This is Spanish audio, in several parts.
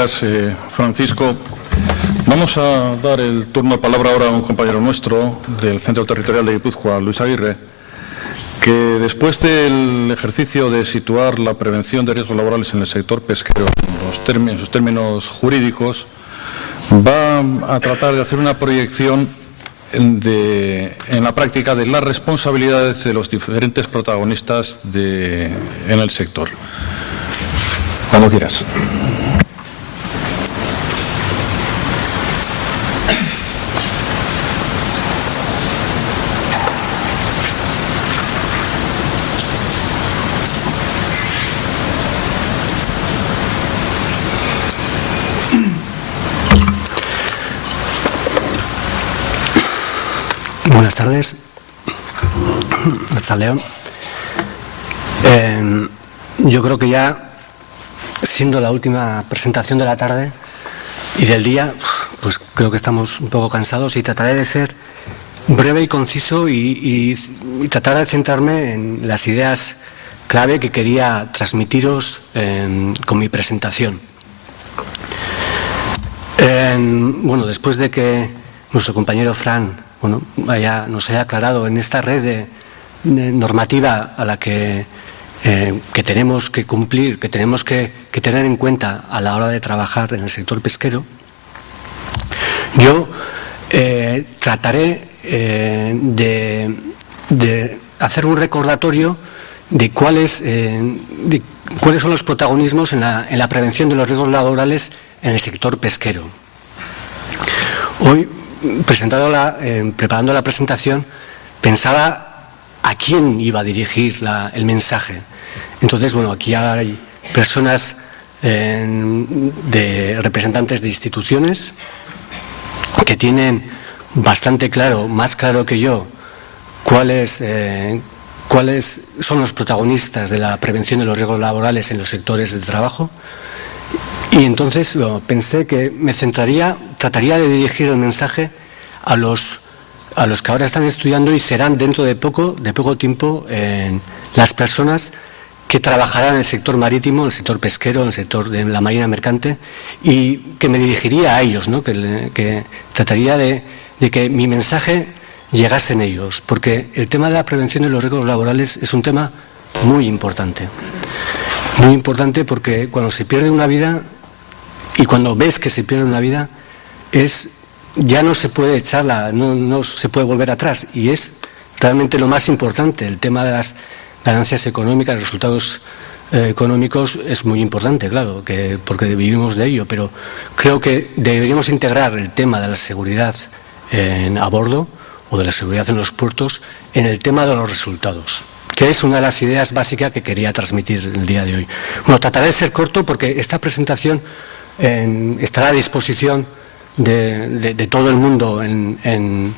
Gracias, Francisco. Vamos a dar el turno de palabra ahora a un compañero nuestro del Centro Territorial de Guipúzcoa, Luis Aguirre, que después del ejercicio de situar la prevención de riesgos laborales en el sector pesquero en sus términos jurídicos, va a tratar de hacer una proyección en la práctica de las responsabilidades de los diferentes protagonistas en el sector. Cuando quieras. Buenas tardes. León. Yo creo que ya, siendo la última presentación de la tarde y del día, pues creo que estamos un poco cansados y trataré de ser breve y conciso y tratar de centrarme en las ideas clave que quería transmitiros con mi presentación. Bueno, después de que nuestro compañero Fran nos haya aclarado en esta red de normativa a la que tenemos que cumplir, que tenemos que tener en cuenta a la hora de trabajar en el sector pesquero, yo trataré de hacer un recordatorio de cuáles son los protagonismos en la prevención de los riesgos laborales en el sector pesquero. Hoy, preparando la presentación, pensaba a quién iba a dirigir el mensaje. Entonces, bueno, aquí hay personas representantes de instituciones que tienen bastante claro, más claro que yo, cuáles son los protagonistas de la prevención de los riesgos laborales en los sectores de trabajo. Y entonces pensé que trataría de dirigir el mensaje a los que ahora están estudiando y serán dentro de poco tiempo las personas que trabajarán en el sector marítimo, en el sector pesquero, en el sector de la marina mercante, y que me dirigiría a ellos, ¿no? que trataría de que mi mensaje llegase en ellos, porque el tema de la prevención de los riesgos laborales es un tema muy importante. Muy importante porque cuando se pierde una vida y cuando ves que se pierde una vida, ya no se puede no se puede volver atrás, y es realmente lo más importante. El tema de las ganancias económicas, los resultados económicos es muy importante, claro, porque vivimos de ello, pero creo que deberíamos integrar el tema de la seguridad a bordo o de la seguridad en los puertos en el tema de los resultados, que es una de las ideas básicas que quería transmitir el día de hoy. Bueno, trataré de ser corto porque esta presentación estará a disposición de todo el mundo en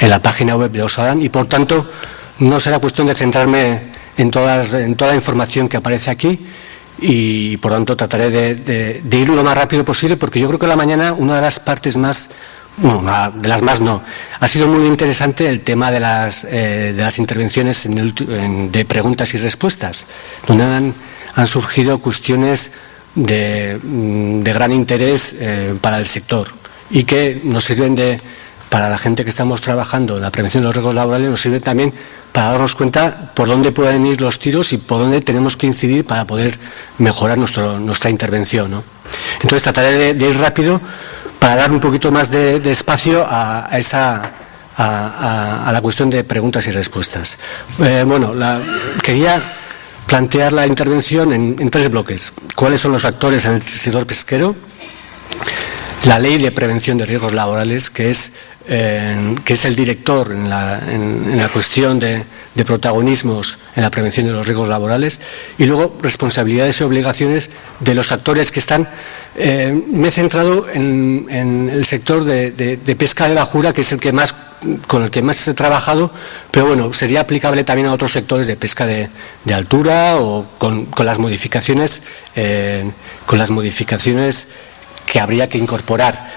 la página web de Osadan, y por tanto no será cuestión de centrarme en toda la información que aparece aquí, y por tanto trataré de ir lo más rápido posible, porque yo creo que la mañana una de las partes más, ha sido muy interesante el tema de las intervenciones de preguntas y respuestas, donde han surgido cuestiones de gran interés para el sector y que nos sirven para la gente que estamos trabajando en la prevención de los riesgos laborales, nos sirve también para darnos cuenta por dónde pueden ir los tiros y por dónde tenemos que incidir para poder mejorar nuestra intervención, ¿no? Entonces trataré de ir rápido para dar un poquito más de espacio a la cuestión de preguntas y respuestas. Quería plantear la intervención en tres bloques. ¿Cuáles son los actores en el sector pesquero? La Ley de Prevención de Riesgos Laborales, que es el director en la cuestión de protagonismos en la prevención de los riesgos laborales, y luego responsabilidades y obligaciones de los actores que están. Me he centrado en el sector de pesca de bajura, que es con el que más he trabajado, pero bueno, sería aplicable también a otros sectores de pesca de altura o con las modificaciones que habría que incorporar.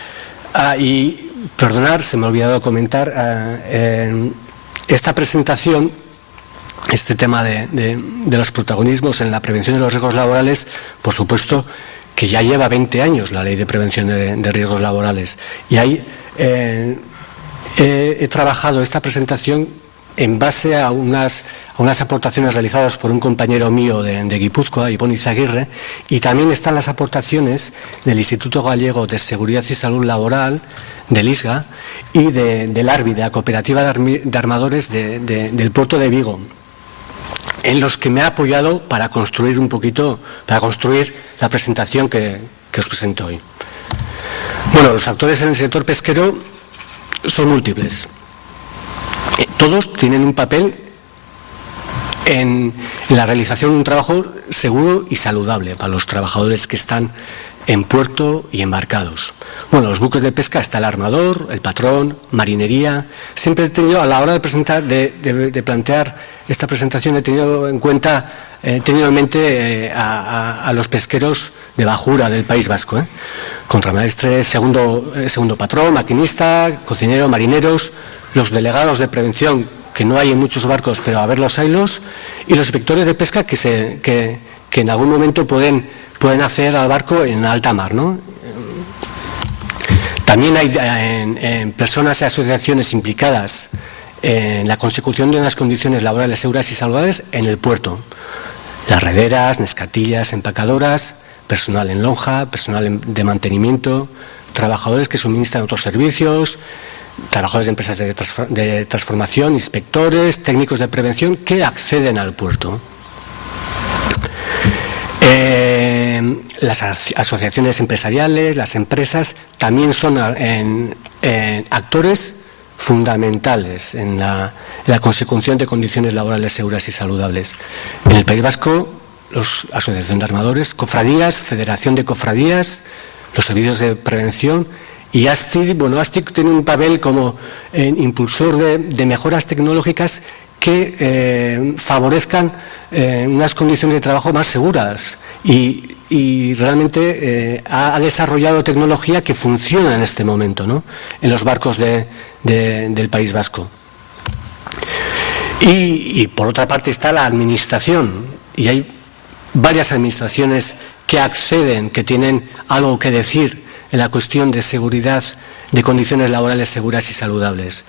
Y perdonar, se me ha olvidado comentar, esta presentación este tema de los protagonismos en la prevención de los riesgos laborales, por supuesto, que ya lleva 20 años la Ley de Prevención de Riesgos Laborales. Y ahí he trabajado esta presentación en base a unas aportaciones realizadas por un compañero mío de Guipúzcoa, Ivón Izaguirre, y también están las aportaciones del Instituto Gallego de Seguridad y Salud Laboral, del ISGA, y del ARBI, de la Cooperativa de Armadores del Puerto de Vigo, en los que me ha apoyado para construir un poquito, para construir la presentación que os presento hoy. Bueno, los actores en el sector pesquero son múltiples. Todos tienen un papel en la realización de un trabajo seguro y saludable para los trabajadores que están en puerto y embarcados. Bueno, los buques de pesca está el armador, el patrón, marinería. Siempre he tenido, a la hora de presentar, de plantear esta presentación, he tenido en mente a los pesqueros de bajura del País Vasco, contramaestre, segundo patrón, maquinista, cocinero, marineros, los delegados de prevención, que no hay en muchos barcos, pero a ver los haylos, y los inspectores de pesca que en algún momento pueden hacer al barco en alta mar, ¿no? También hay personas y asociaciones implicadas en la consecución de unas condiciones laborales seguras y saludables en el puerto. Las rederas, nescatillas, empacadoras, personal en lonja, personal de mantenimiento, trabajadores que suministran otros servicios, trabajadores de empresas de transformación, inspectores, técnicos de prevención que acceden al puerto. Las asociaciones empresariales, las empresas, también son actores fundamentales en la consecución de condiciones laborales seguras y saludables. En el País Vasco, las asociaciones de armadores, cofradías, Federación de Cofradías, los servicios de prevención. Y ASTIC, ASTIC tiene un papel como impulsor de mejoras tecnológicas que favorezcan unas condiciones de trabajo más seguras y realmente ha desarrollado tecnología que funciona en este momento, ¿no?, en los barcos del País Vasco. Y por otra parte está la administración, y hay varias administraciones que acceden, que tienen algo que decir en la cuestión de seguridad, de condiciones laborales seguras y saludables.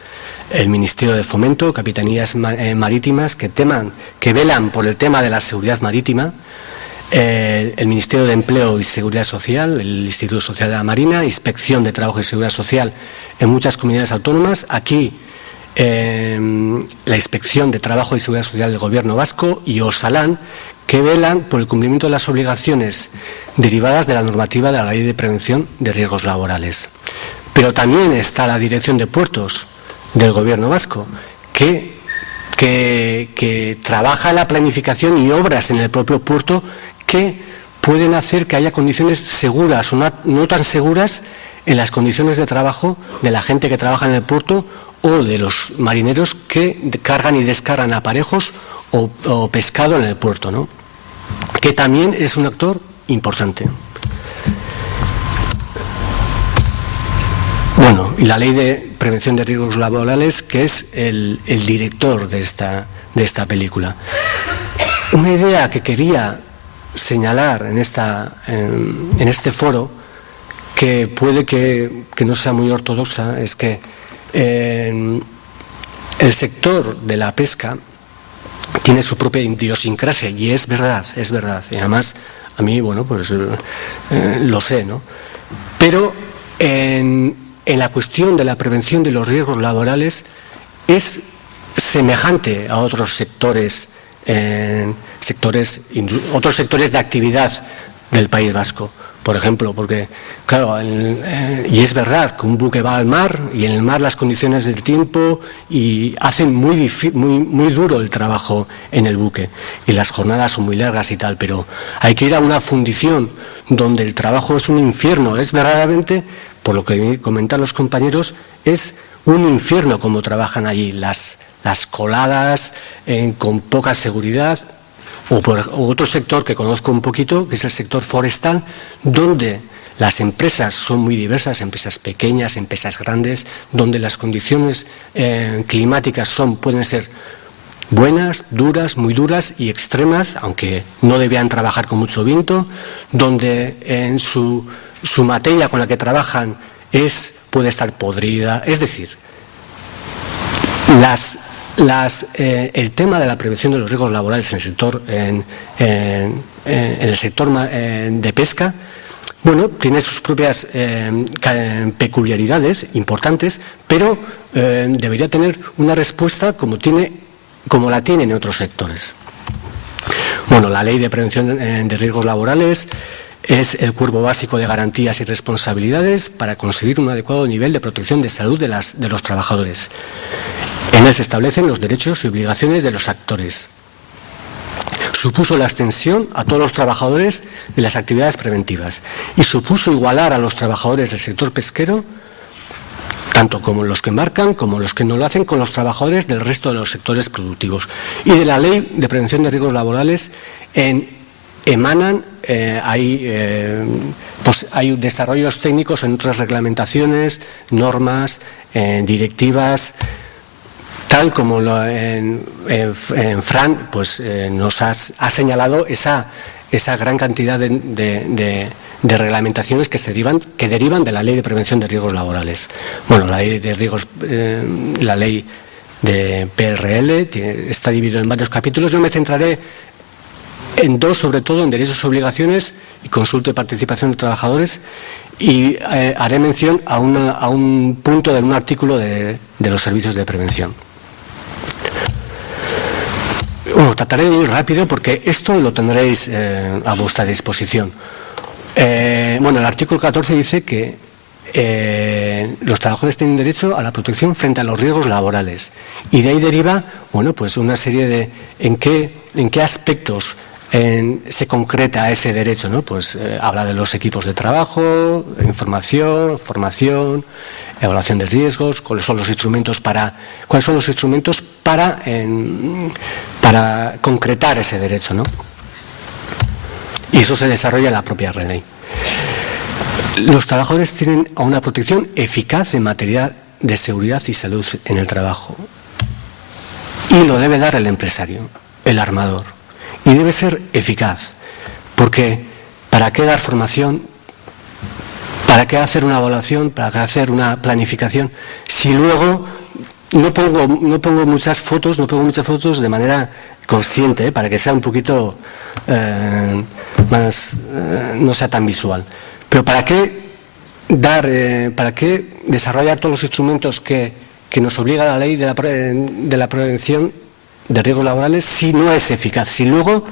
El Ministerio de Fomento, Capitanías Marítimas, que velan por el tema de la seguridad marítima, el Ministerio de Empleo y Seguridad Social, el Instituto Social de la Marina, Inspección de Trabajo y Seguridad Social en muchas comunidades autónomas. Aquí la Inspección de Trabajo y Seguridad Social del Gobierno Vasco y Osalan, que velan por el cumplimiento de las obligaciones derivadas de la normativa de la Ley de Prevención de Riesgos Laborales. Pero también está la Dirección de Puertos del Gobierno Vasco, que trabaja en la planificación y obras en el propio puerto que pueden hacer que haya condiciones seguras o no tan seguras en las condiciones de trabajo de la gente que trabaja en el puerto o de los marineros que cargan y descargan aparejos o pescado en el puerto, ¿no?, que también es un actor importante. Bueno, y la Ley de Prevención de Riesgos Laborales, que es el director de esta película. Una idea que quería señalar en este foro, que puede que no sea muy ortodoxa, es que el sector de la pesca tiene su propia idiosincrasia, y es verdad, y además a mí, lo sé, ¿no? Pero en la cuestión de la prevención de los riesgos laborales es semejante a otros sectores de actividad del País Vasco. Por ejemplo, porque, claro, y es verdad que un buque va al mar y en el mar las condiciones del tiempo y hacen muy duro el trabajo en el buque y las jornadas son muy largas y tal, pero hay que ir a una fundición donde el trabajo es un infierno. Es verdaderamente, por lo que comentan los compañeros, es un infierno como trabajan allí, las coladas con poca seguridad. O otro sector que conozco un poquito, que es el sector forestal, donde las empresas son muy diversas, empresas pequeñas, empresas grandes, donde las condiciones climáticas pueden ser buenas, duras, muy duras y extremas, aunque no debían trabajar con mucho viento, donde en su materia con la que trabajan puede estar podrida. Es decir, el tema de la prevención de los riesgos laborales en el sector de pesca, bueno, tiene sus propias peculiaridades importantes, pero debería tener una respuesta como la tiene en otros sectores. Bueno, la Ley de Prevención de Riesgos Laborales es el cuerpo básico de garantías y responsabilidades para conseguir un adecuado nivel de protección de salud de los trabajadores. En él se establecen los derechos y obligaciones de los actores. Supuso la extensión a todos los trabajadores de las actividades preventivas y supuso igualar a los trabajadores del sector pesquero, tanto como los que embarcan como los que no lo hacen, con los trabajadores del resto de los sectores productivos. Y de la Ley de Prevención de Riesgos Laborales emanan, hay desarrollos técnicos en otras reglamentaciones, normas, directivas, tal como en Fran nos ha señalado esa gran cantidad de reglamentaciones que derivan de la Ley de Prevención de Riesgos Laborales. Bueno, la ley de PRL está dividida en varios capítulos. Yo me centraré en dos, sobre todo en derechos y obligaciones y consulta y participación de trabajadores, y haré mención a un punto de un artículo de los servicios de prevención. Bueno, trataré de ir rápido porque esto lo tendréis a vuestra disposición. Bueno, el artículo 14 dice que los trabajadores tienen derecho a la protección frente a los riesgos laborales, y de ahí deriva, bueno, pues una serie de en qué aspectos se concreta ese derecho, ¿no? Pues habla de los equipos de trabajo, información, formación, evaluación de riesgos, cuáles son los instrumentos para concretar ese derecho, ¿no? Y eso se desarrolla en la propia ley. Los trabajadores tienen una protección eficaz en materia de seguridad y salud en el trabajo, y lo debe dar el empresario, el armador, y debe ser eficaz, porque ¿para qué dar formación? ¿Para qué hacer una evaluación? ¿Para qué hacer una planificación? Si luego no pongo muchas fotos de manera consciente, para que sea un poquito más, no sea tan visual. Pero ¿para qué desarrollar todos los instrumentos que nos obliga la ley de la prevención de riesgos laborales si no es eficaz? Si luego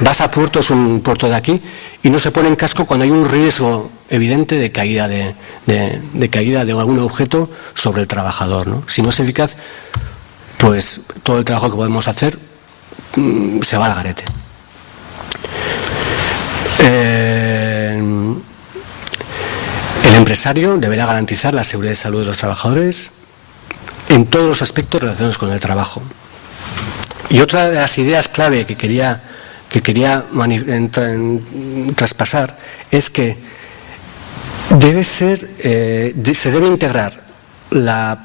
vas a puerto, es un puerto de aquí, y no se pone en casco cuando hay un riesgo evidente de caída de algún objeto sobre el trabajador, ¿no? Si no es eficaz, pues todo el trabajo que podemos hacer se va al garete. El empresario deberá garantizar la seguridad y salud de los trabajadores en todos los aspectos relacionados con el trabajo. Y otra de las ideas clave que quería traspasar es que se debe integrar la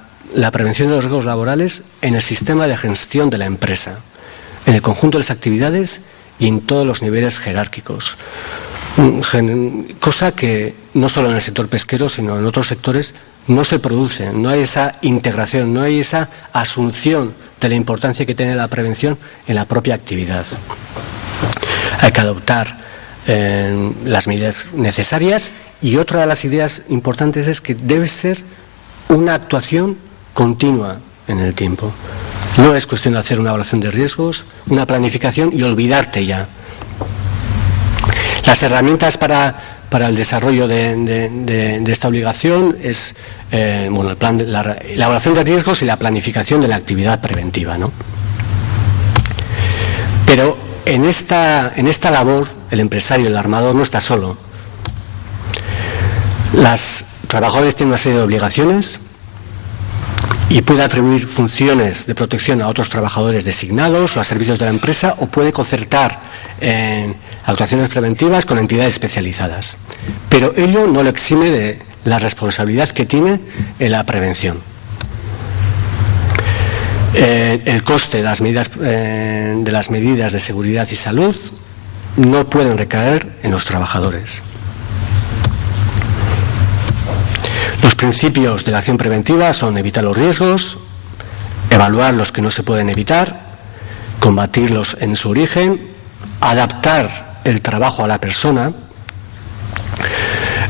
prevención de los riesgos laborales en el sistema de gestión de la empresa, en el conjunto de las actividades y en todos los niveles jerárquicos. Cosa que no solo en el sector pesquero, sino en otros sectores no se produce, no hay esa integración, no hay esa asunción de la importancia que tiene la prevención en la propia actividad. Hay que adoptar las medidas necesarias, y otra de las ideas importantes es que debe ser una actuación continua en el tiempo. No es cuestión de hacer una evaluación de riesgos, una planificación y olvidarte ya. Las herramientas para el desarrollo de esta obligación es la evaluación de riesgos y la planificación de la actividad preventiva, ¿no? Pero en esta labor el empresario, el armador, no está solo. Los trabajadores tienen una serie de obligaciones y puede atribuir funciones de protección a otros trabajadores designados o a servicios de la empresa, o puede concertar actuaciones preventivas con entidades especializadas. Pero ello no lo exime de la responsabilidad que tiene en la prevención. El coste de las medidas de seguridad y salud no pueden recaer en los trabajadores. Los principios de la acción preventiva son evitar los riesgos, evaluar los que no se pueden evitar, combatirlos en su origen, adaptar el trabajo a la persona.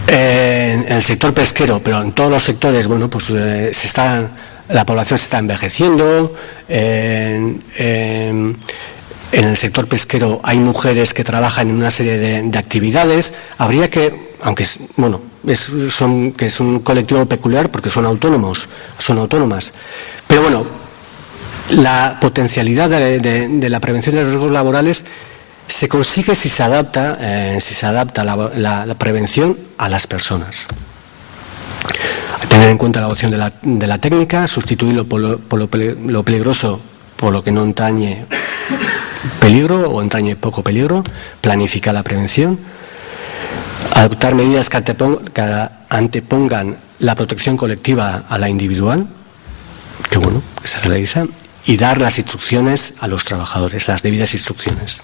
En el sector pesquero, pero en todos los sectores, bueno, pues la población se está envejeciendo. En el sector pesquero hay mujeres que trabajan en una serie de actividades. Habría que, aunque es un colectivo peculiar porque son autónomas, pero bueno, la potencialidad de la prevención de los riesgos laborales se consigue si se adapta la prevención a las personas. Tener en cuenta la opción de la técnica, sustituirlo por lo peligroso por lo que no entrañe peligro o entrañe poco peligro, planificar la prevención, adoptar medidas que antepongan la protección colectiva a la individual, que se realiza, y dar las instrucciones a los trabajadores, las debidas instrucciones.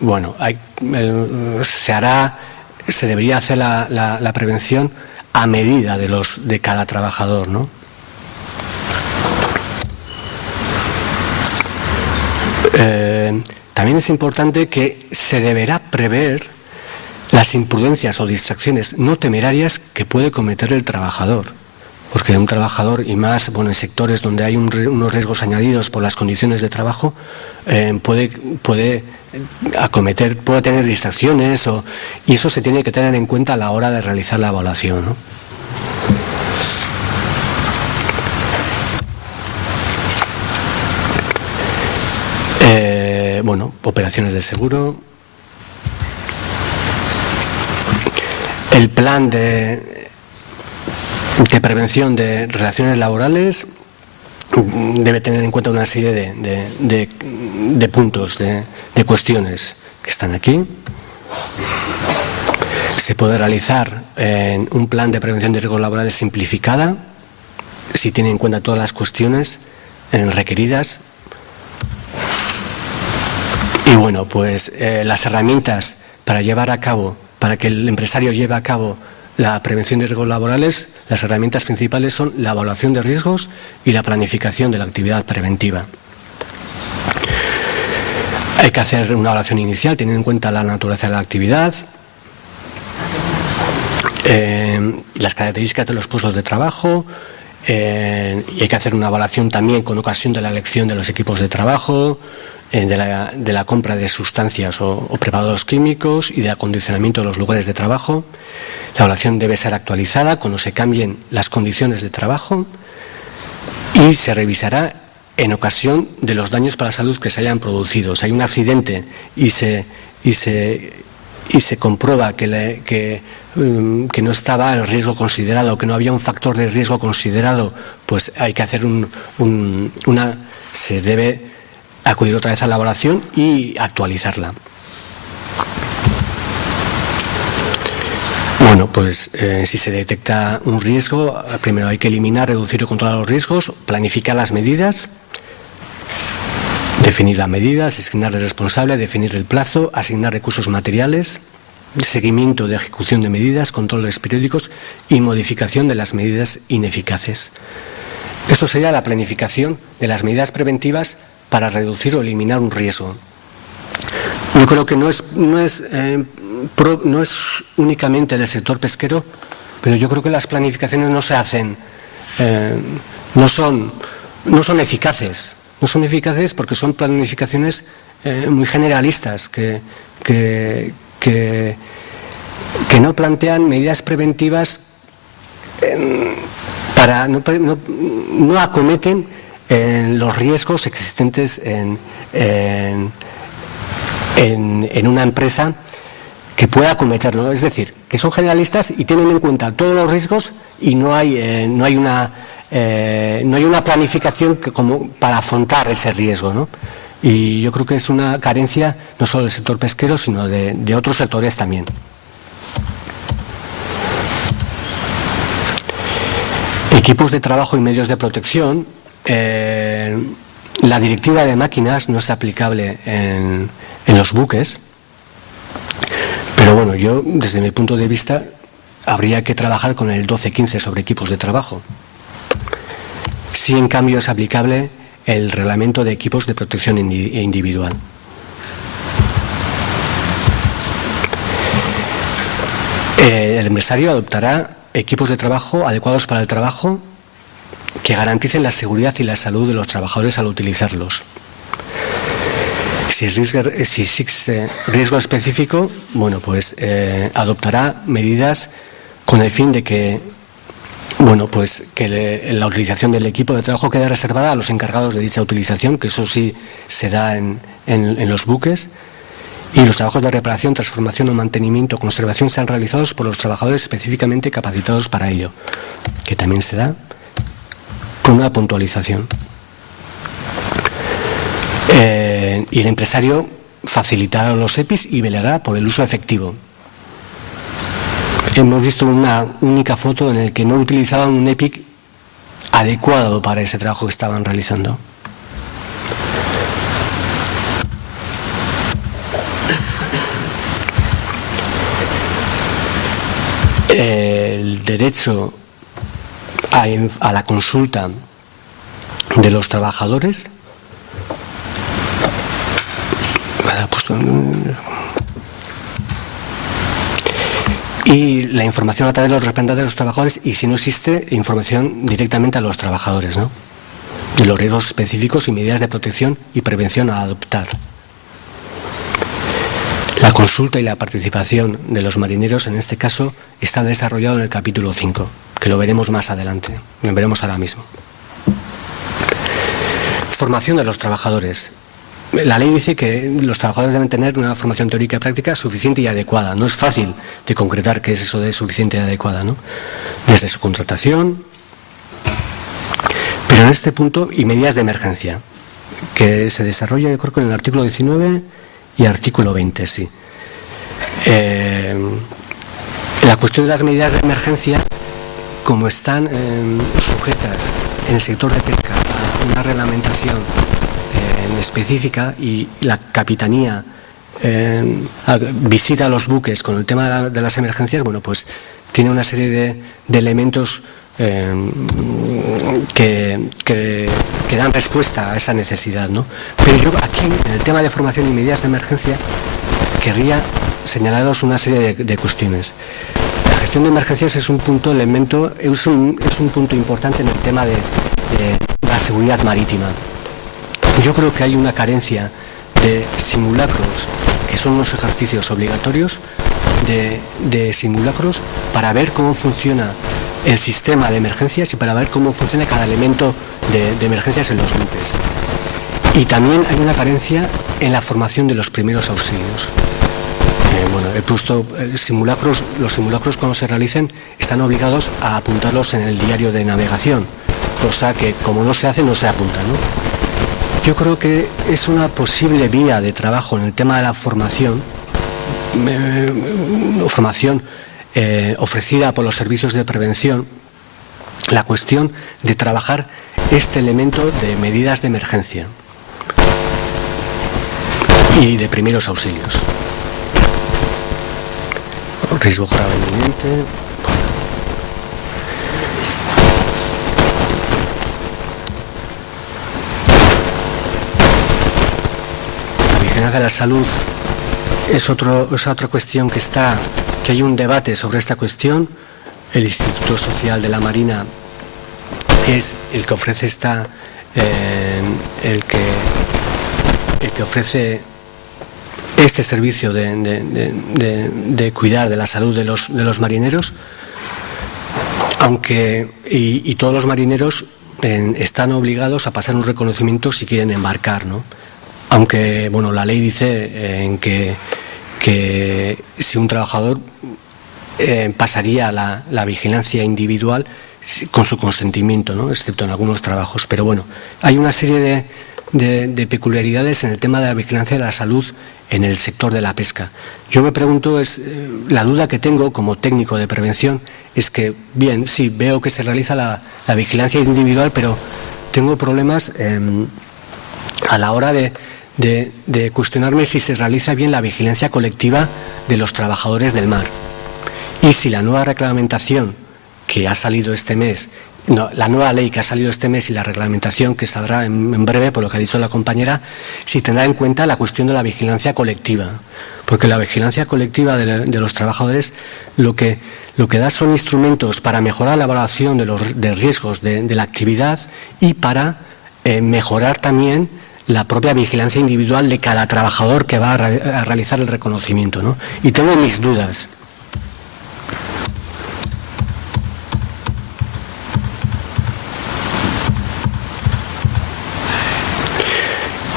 Bueno, se debería hacer la prevención a medida de cada trabajador, ¿no? También es importante que se deberá prever las imprudencias o distracciones no temerarias que puede cometer el trabajador. Porque un trabajador, y más en sectores donde hay unos riesgos añadidos por las condiciones de trabajo, puede tener distracciones, y eso se tiene que tener en cuenta a la hora de realizar la evaluación, ¿no? Operaciones de seguro. El plan de prevención de relaciones laborales debe tener en cuenta una serie de puntos, de cuestiones que están aquí. Se puede realizar un plan de prevención de riesgos laborales simplificada, si tiene en cuenta todas las cuestiones requeridas. Y las herramientas para que el empresario lleve a cabo la prevención de riesgos laborales, las herramientas principales son la evaluación de riesgos y la planificación de la actividad preventiva. Hay que hacer una evaluación inicial teniendo en cuenta la naturaleza de la actividad, las características de los puestos de trabajo, y hay que hacer una evaluación también con ocasión de la elección de los equipos de trabajo, de la compra de sustancias o preparados químicos y de acondicionamiento de los lugares de trabajo. La evaluación debe ser actualizada cuando se cambien las condiciones de trabajo y se revisará en ocasión de los daños para la salud que se hayan producido. Si hay un accidente y se comprueba que no estaba el riesgo considerado, que no había un factor de riesgo considerado, pues hay que hacer se debe acudir otra vez a la evaluación y actualizarla. Si se detecta un riesgo, primero hay que eliminar, reducir o controlar los riesgos, planificar las medidas, definir las medidas, asignar el responsable, definir el plazo, asignar recursos materiales, seguimiento de ejecución de medidas, controles periódicos y modificación de las medidas ineficaces. Esto sería la planificación de las medidas preventivas para reducir o eliminar un riesgo. Yo creo que no es únicamente del sector pesquero, pero yo creo que las planificaciones no se hacen, no son eficaces. No son eficaces porque son planificaciones muy generalistas que no plantean medidas preventivas, no acometen los riesgos existentes en una empresa que pueda acometerlo. Es decir, que son generalistas y tienen en cuenta todos los riesgos y no hay una planificación como para afrontar ese riesgo, ¿no? Y yo creo que es una carencia no solo del sector pesquero, sino de otros sectores también. Equipos de trabajo y medios de protección. La directiva de máquinas no es aplicable en los buques, pero bueno, yo desde mi punto de vista habría que trabajar con el 1215 sobre equipos de trabajo. Sí, en cambio, es aplicable el reglamento de equipos de protección individual. El empresario adoptará equipos de trabajo adecuados para el trabajo que garanticen la seguridad y la salud de los trabajadores al utilizarlos. Si existe riesgo específico, bueno, pues adoptará medidas con el fin de que, bueno, pues que la utilización del equipo de trabajo quede reservada a los encargados de dicha utilización, que eso sí se da en los buques, y los trabajos de reparación, transformación o mantenimiento o conservación sean realizados por los trabajadores específicamente capacitados para ello, que también se da con una puntualización. Y el empresario facilitará los EPIs y velará por el uso efectivo. Hemos visto una única foto en la que no utilizaban un EPIC adecuado para ese trabajo que estaban realizando. El derecho a la consulta de los trabajadores y la información a través de los representantes de los trabajadores, y si no existe, información directamente a los trabajadores, ¿no?, de los riesgos específicos y medidas de protección y prevención a adoptar. La consulta y la participación de los marineros, en este caso, está desarrollado en el capítulo 5, que lo veremos más adelante, lo veremos ahora mismo. Formación de los trabajadores. La ley dice que los trabajadores deben tener una formación teórica y práctica suficiente y adecuada. No es fácil de concretar qué es eso de suficiente y adecuada, ¿no? Desde su contratación, pero en este punto, y medidas de emergencia, que se desarrolla, yo creo que en el artículo 19 y artículo 20, sí. La cuestión de las medidas de emergencia, como están sujetas en el sector de pesca a una reglamentación específica, y la capitanía visita los buques con el tema de las emergencias, bueno, pues tiene una serie de elementos que dan respuesta a esa necesidad, ¿no? Pero yo aquí, en el tema de formación y medidas de emergencia, querría señalaros una serie de cuestiones. La gestión de emergencias es un punto importante en el tema de la seguridad marítima. Yo creo que hay una carencia de simulacros, que son unos ejercicios obligatorios, de simulacros para ver cómo funciona el sistema de emergencias y para ver cómo funciona cada elemento de emergencias en los buques. Y también hay una carencia en la formación de los primeros auxilios. Bueno, he puesto simulacros. Los simulacros, cuando se realicen, están obligados a apuntarlos en el diario de navegación, cosa que, como no se hace, no se apunta, ¿no? Yo creo que es una posible vía de trabajo en el tema de la formación, ofrecida por los servicios de prevención, la cuestión de trabajar este elemento de medidas de emergencia y de primeros auxilios. Riesgo grave inminente. La vigilancia de la salud es otra cuestión que hay un debate sobre esta cuestión. El Instituto Social de la Marina es el que ofrece el que ofrece este servicio de cuidar de la salud de los marineros, aunque y todos los marineros están obligados a pasar un reconocimiento si quieren embarcar, ¿no? Aunque, bueno, la ley dice que si un trabajador pasaría la vigilancia individual con su consentimiento, ¿no?, excepto en algunos trabajos. Pero bueno, hay una serie de peculiaridades en el tema de la vigilancia de la salud en el sector de la pesca. Yo me pregunto, la duda que tengo como técnico de prevención es que, bien, sí, veo que se realiza la vigilancia individual, pero tengo problemas a la hora de cuestionarme si se realiza bien la vigilancia colectiva de los trabajadores del mar. Y si la nueva reglamentación que ha salido este mes, la nueva ley que ha salido este mes y la reglamentación que saldrá en breve, por lo que ha dicho la compañera, si tendrá en cuenta la cuestión de la vigilancia colectiva. Porque la vigilancia colectiva de los trabajadores lo que da son instrumentos para mejorar la evaluación de riesgos de la actividad y para mejorar también la propia vigilancia individual de cada trabajador que va a realizar el reconocimiento, ¿no? Y tengo mis dudas.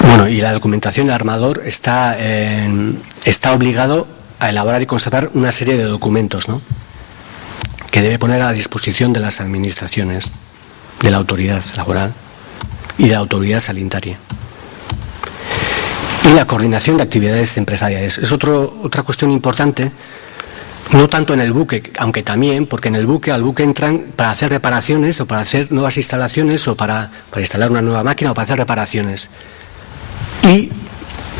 Bueno, y la documentación, el armador está obligado a elaborar y constatar una serie de documentos, ¿no?, que debe poner a disposición de las administraciones, de la autoridad laboral y de la autoridad sanitaria. Y la coordinación de actividades empresariales es otra cuestión importante, no tanto en el buque, aunque también, porque al buque entran para hacer reparaciones o para hacer nuevas instalaciones o para instalar una nueva máquina o para hacer reparaciones. Y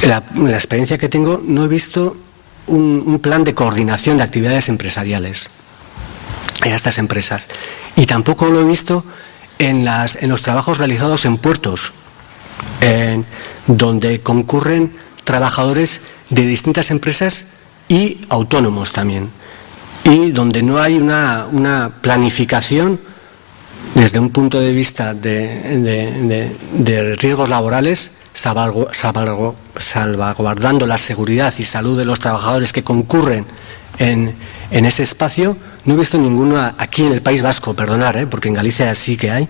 la experiencia que tengo, no he visto un plan de coordinación de actividades empresariales a estas empresas. Y tampoco lo he visto en los trabajos realizados en puertos, donde concurren trabajadores de distintas empresas y autónomos también, y donde no hay una planificación desde un punto de vista de riesgos laborales, salvaguardando la seguridad y salud de los trabajadores que concurren en ese espacio. No he visto ninguno aquí en el País Vasco, perdonar, porque en Galicia sí que hay,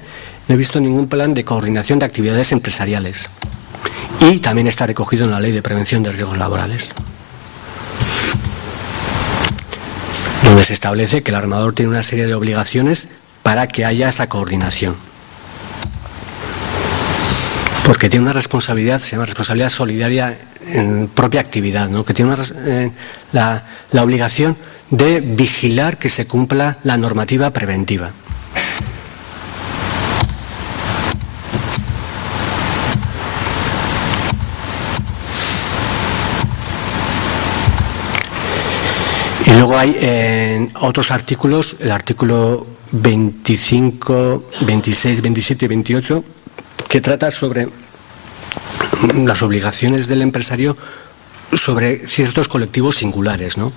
no he visto ningún plan de coordinación de actividades empresariales. Y también está recogido en la Ley de Prevención de Riesgos Laborales, donde se establece que el armador tiene una serie de obligaciones para que haya esa coordinación. Porque tiene una responsabilidad, se llama responsabilidad solidaria en propia actividad, ¿no?, que tiene la obligación de vigilar que se cumpla la normativa preventiva. Y luego hay otros artículos, el artículo 25, 26, 27 y 28, que trata sobre las obligaciones del empresario sobre ciertos colectivos singulares, ¿no?,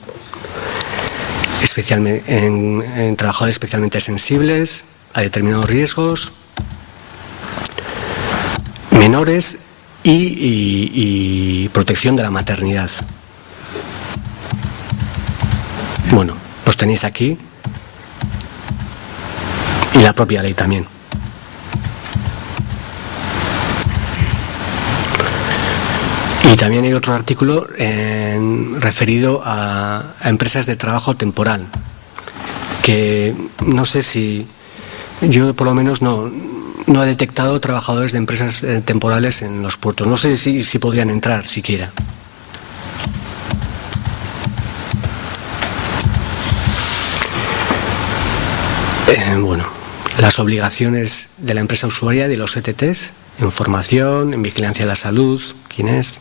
especialmente en trabajadores especialmente sensibles a determinados riesgos, menores y protección de la maternidad. Bueno, los tenéis aquí, y la propia ley también. Y también hay otro artículo referido a empresas de trabajo temporal, que no sé si, yo por lo menos no he detectado trabajadores de empresas temporales en los puertos. No sé si podrían entrar siquiera. Bueno, las obligaciones de la empresa usuaria de los ETTs, en formación, en vigilancia de la salud, ¿quién es?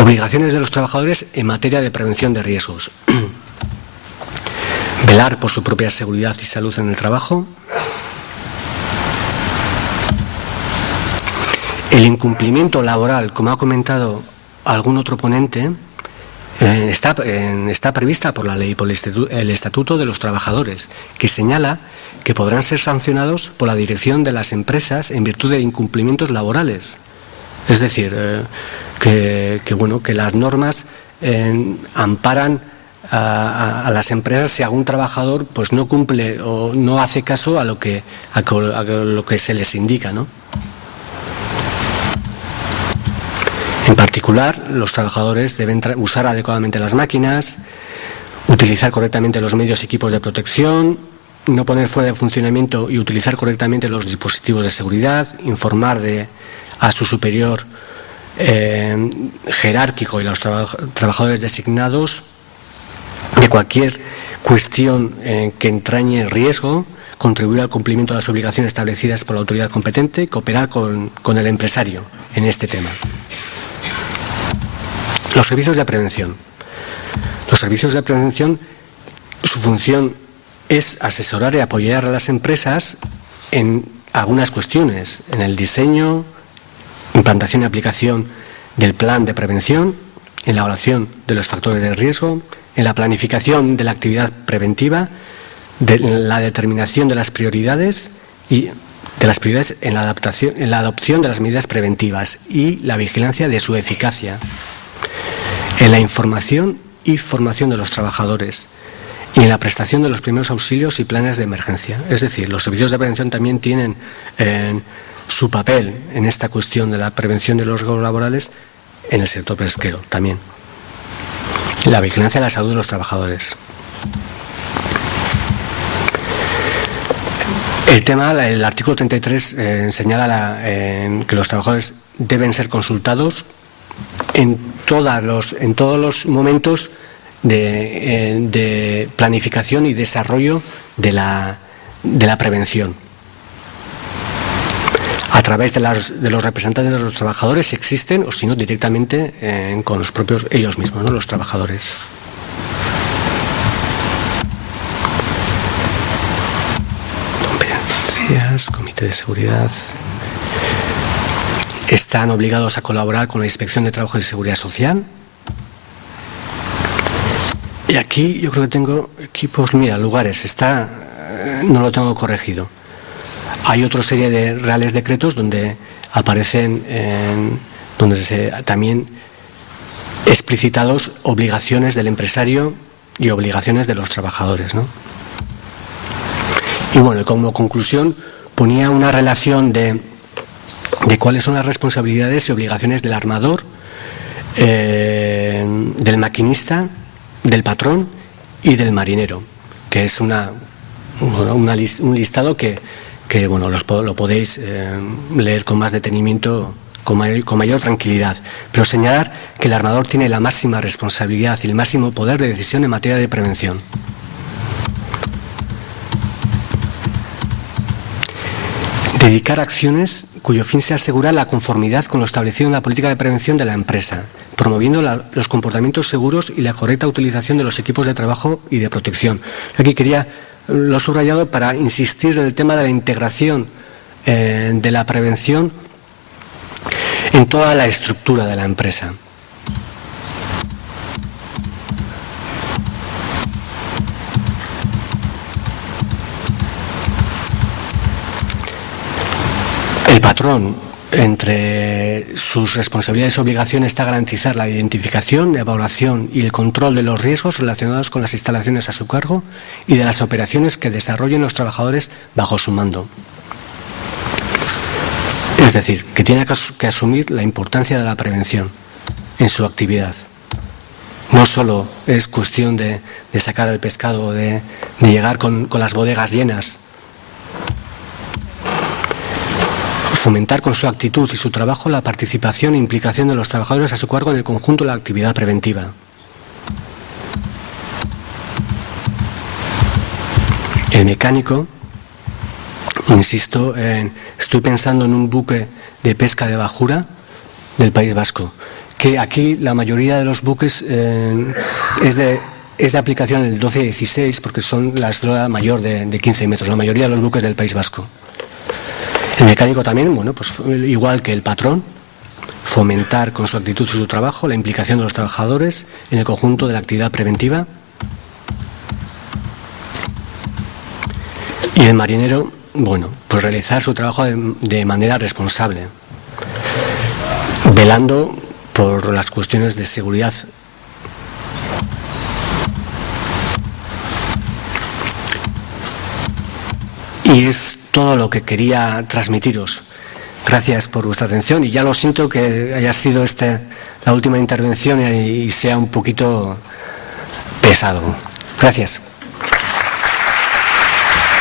Obligaciones de los trabajadores en materia de prevención de riesgos. Velar por su propia seguridad y salud en el trabajo. El incumplimiento laboral, como ha comentado algún otro ponente, está prevista por la ley, por el Estatuto de los Trabajadores, que señala que podrán ser sancionados por la dirección de las empresas en virtud de incumplimientos laborales. Es decir, que las normas amparan a las empresas si algún trabajador pues no cumple o no hace caso a lo que se les indica, ¿no? En particular, los trabajadores deben usar adecuadamente las máquinas, utilizar correctamente los medios y equipos de protección, no poner fuera de funcionamiento y utilizar correctamente los dispositivos de seguridad, informar a su superior jerárquico y a los trabajadores designados de cualquier cuestión que entrañe riesgo, contribuir al cumplimiento de las obligaciones establecidas por la autoridad competente y cooperar con el empresario en este tema. Los servicios de prevención. Los servicios de prevención, su función es asesorar y apoyar a las empresas en algunas cuestiones, en el diseño, implantación y aplicación del plan de prevención, en la evaluación de los factores de riesgo, en la planificación de la actividad preventiva, de la determinación de las prioridades y de las prioridades en la adopción de las medidas preventivas y la vigilancia de su eficacia, en la información y formación de los trabajadores y en la prestación de los primeros auxilios y planes de emergencia. Es decir, los servicios de prevención también tienen su papel en esta cuestión de la prevención de los riesgos laborales en el sector pesquero también. La vigilancia de la salud de los trabajadores. El artículo 33 señala que los trabajadores deben ser consultados en todos los momentos de planificación y desarrollo de la prevención. A través de los representantes de los trabajadores, si existen, o si no, directamente con los propios ellos mismos, ¿no?, los trabajadores. Competencias, comité de seguridad. Están obligados a colaborar con la Inspección de Trabajo y Seguridad Social. Y aquí yo creo que tengo equipos, mira, lugares, no lo tengo corregido. Hay otra serie de reales decretos donde aparecen, también explicitados obligaciones del empresario y obligaciones de los trabajadores, ¿no? Y bueno, como conclusión ponía una relación de cuáles son las responsabilidades y obligaciones del armador, del maquinista, del patrón y del marinero, que es un listado que bueno, lo podéis leer con más detenimiento, con mayor tranquilidad. Pero señalar que el armador tiene la máxima responsabilidad y el máximo poder de decisión en materia de prevención. Dedicar acciones cuyo fin sea asegurar la conformidad con lo establecido en la política de prevención de la empresa, promoviendo los comportamientos seguros y la correcta utilización de los equipos de trabajo y de protección. Aquí lo he subrayado para insistir en el tema de la integración de la prevención en toda la estructura de la empresa. El patrón, entre sus responsabilidades y obligaciones, está garantizar la identificación, evaluación y el control de los riesgos relacionados con las instalaciones a su cargo y de las operaciones que desarrollen los trabajadores bajo su mando. Es decir, que tiene que asumir la importancia de la prevención en su actividad. No solo es cuestión de sacar el pescado, de llegar con las bodegas llenas. Fomentar con su actitud y su trabajo la participación e implicación de los trabajadores a su cargo en el conjunto de la actividad preventiva. El mecánico, insisto, estoy pensando en un buque de pesca de bajura del País Vasco, que aquí la mayoría de los buques es de aplicación el 12-16, porque son la eslora mayor de 15 metros, la mayoría de los buques del País Vasco. El mecánico también, bueno, pues igual que el patrón, fomentar con su actitud y su trabajo la implicación de los trabajadores en el conjunto de la actividad preventiva. Y el marinero, bueno, pues realizar su trabajo de manera responsable, velando por las cuestiones de seguridad. Y es todo lo que quería transmitiros. Gracias por vuestra atención y ya lo siento que haya sido la última intervención y sea un poquito pesado. Gracias.